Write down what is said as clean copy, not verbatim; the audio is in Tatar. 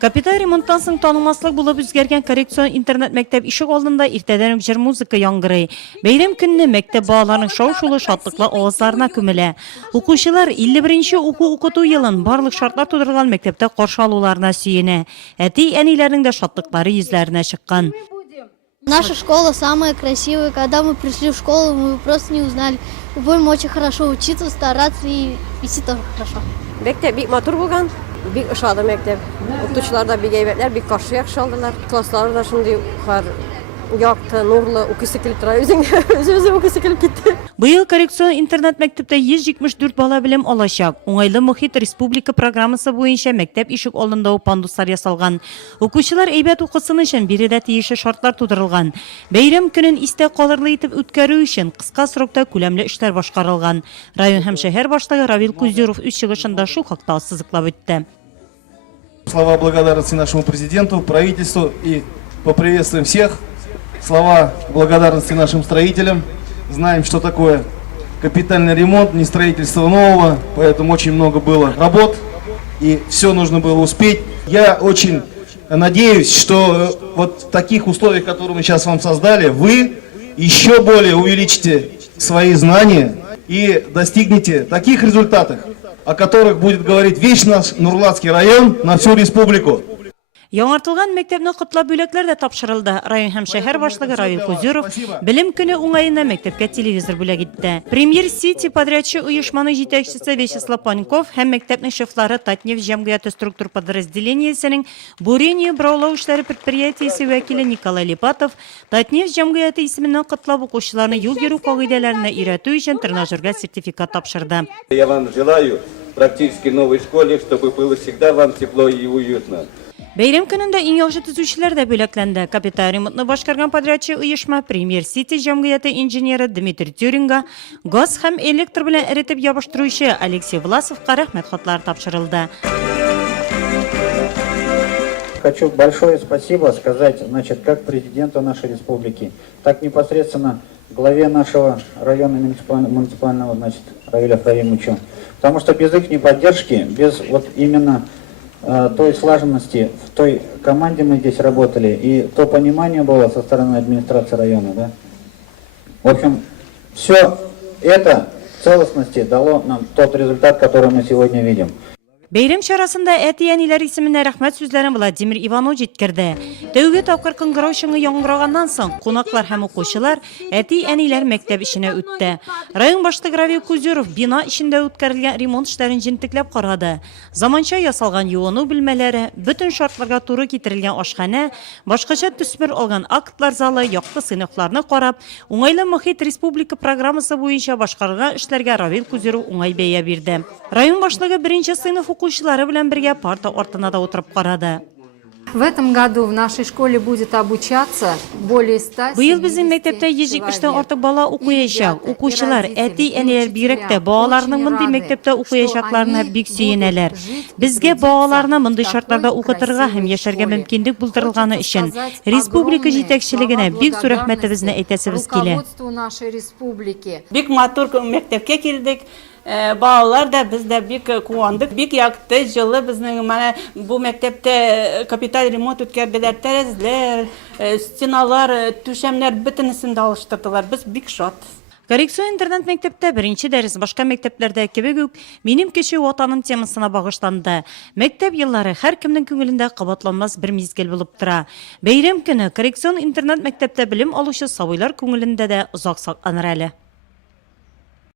Капиталь ремонттан соң танымаслык булып үзгәргән коррекцион интернет мәктәп ишек алдында иртәдән үк җыр музыка яңгырый. Бәйрәм көнне мәктәп балаларының шау-шулы шатлыклы авазларына күмелә. Укучылар 51-нче уку елын барлык шартлар тудырылган мәктәптә каршы алуларына сөенә. Әти-әниләрнең дә шатлыклары йөзләренә чыккан. Наша школа самая красивая. Когда мы пришли в школу, мы просто не узнали. Мы будем очень хорошо учиться, стараться и вести тоже хорошо. Мәктәп бик матур булган, бик ошады мәктәп. Укытучылар да бик әйбәтләр, бик каршы яхшы алдылар. Класслар да шундый якты, нурлы, укыйсы килеп тора. Үзе укыйсы килеп китте. Быел коррекцион интернет мәктәптә 174 бала белем алачак. Уңайлы мөхит республика программасы буенча мәктәп ишек алдында пандуслар ясалган. Укучылар әйбәт укысын өчен биредә тиешле шартлар тудырылган. Бәйрәм көнен истә калырлы итеп үткәрү өчен кыска срокта күләмле эшләр башкарылган. Район һәм шәһәр башлыгы Равил Кузеров үз чыгышында шул хакта ассызыклап үтте. Слова благодарности нашему президенту, правительству и поприветствуем всех. Слова благодарности нашим строителям. Знаем, что такое капитальный ремонт, не строительство нового, поэтому очень много было работ и все нужно было успеть. Я очень надеюсь, что вот в таких условиях, которые мы сейчас вам создали, вы еще более увеличите свои знания и достигнете таких результатов, о которых будет говорить весь наш Нурлатский район на всю республику. Яңартылган мәктәпне котлап бүләкләр дә тапшырылды. Район һәм шәһәр башлыгы Равил Кузеров белем көне уңаена мәктәпкә телевизор бүләк итте. Премьер Сити подрядчы уешманың җитәкчесе Вячеслав Паньков һәм мәктәпнең шефлары Татнефть җәмгыяте структур подразделениесенең бурение браулау эшләре предприятиесе вәкиле Николай Липатов Татнефть җәмгыяте исеменнән котлап укучыларны юл йөрү кагыйдәләренә өйрәтү өчен тренажерга сертификат тапшырды. Я вам желаю практически новой школе, чтобы было всегда вам тепло и уютно. Бәйрәм көнендә иң яхшы төзүчеләр дә бүләкләнде. Капиталь ремонтны башкарган подрядчы оешма Премьер Сити җәмгыяте инженеры Дмитрий Тюринга, газ һәм электр белән эретеп ябыштыручы Алексей Власовка рәхмәт хатлар тапшырылды. Хочу большое спасибо сказать, как президенту нашей республики, так непосредственно главе нашего района муниципального, Равиля Фраимовичу. Потому что без их поддержки, без именно той слаженности, в той команде мы здесь работали, и то понимание было со стороны администрации района, да? В общем, все это в целостности дало нам тот результат, который мы сегодня видим. Бәйрәм чарасында әти-әниләр исеменә рәхмәт сүзләрен Владимир Иванов җиткерде. Тәүге тапкыр кыңгырау шыңы яңгыраганнан соң кунаклар һәм укучылар әти-әниләр мәктәп эшенә үтте. Район башлыгы Равил Кузеров бина эчендә үткәрелгән ремонт эшләрен җентекләп карады. Заманча ясалган юыну бүлмәләре, бөтен шартларга туры китерелгән ашхана, башкача төсмер алган актлар залы, якты сыйныфларны карап, уңайлы мөхит республика программасы буенча башкарылган эшләргә Равил Кузеров уңай бәя бирде. Район башлыгы беренче сыйныф укучылары белән бергә парта артына да утырып карады. В этом году в нашей школе будет обучаться более 100. Быел безнең мәктәптә 170-тән артык бала укыячак. Укучылар, әти-әниләр бигрәк тә балаларның мондый мәктәптә укыячакларына бик сөенәләр. Безгә балаларны мондый шартларда укытырга һәм яшәргә мөмкинлек булдырылганы өчен республика җитәкчелегенә бик зур рәхмәтебезне әйтәсебез килә. Бик матур мәктәпкә килдек. Балалар да без дә бик куандык, бик якты, җылы безнең бу мәктәптә капиталь ремонт үткәрделәр, тәрәзәләр, стеналар, түшәмнәр бөтенесен дә алыштырдылар. Без бик шат. Коррекцион интернет мәктәптә беренче дәрес башка мәктәпләрдә кебек үк минем кече ватаным темасына багышланды. Мәктәп еллары һәр кемнең күңелендә кабатланмас бер мизгел булып тора. Бәйрәм көне коррекцион интернет мәктәптә белем алучы сабыйлар күңелендә дә озак сакланыр әле.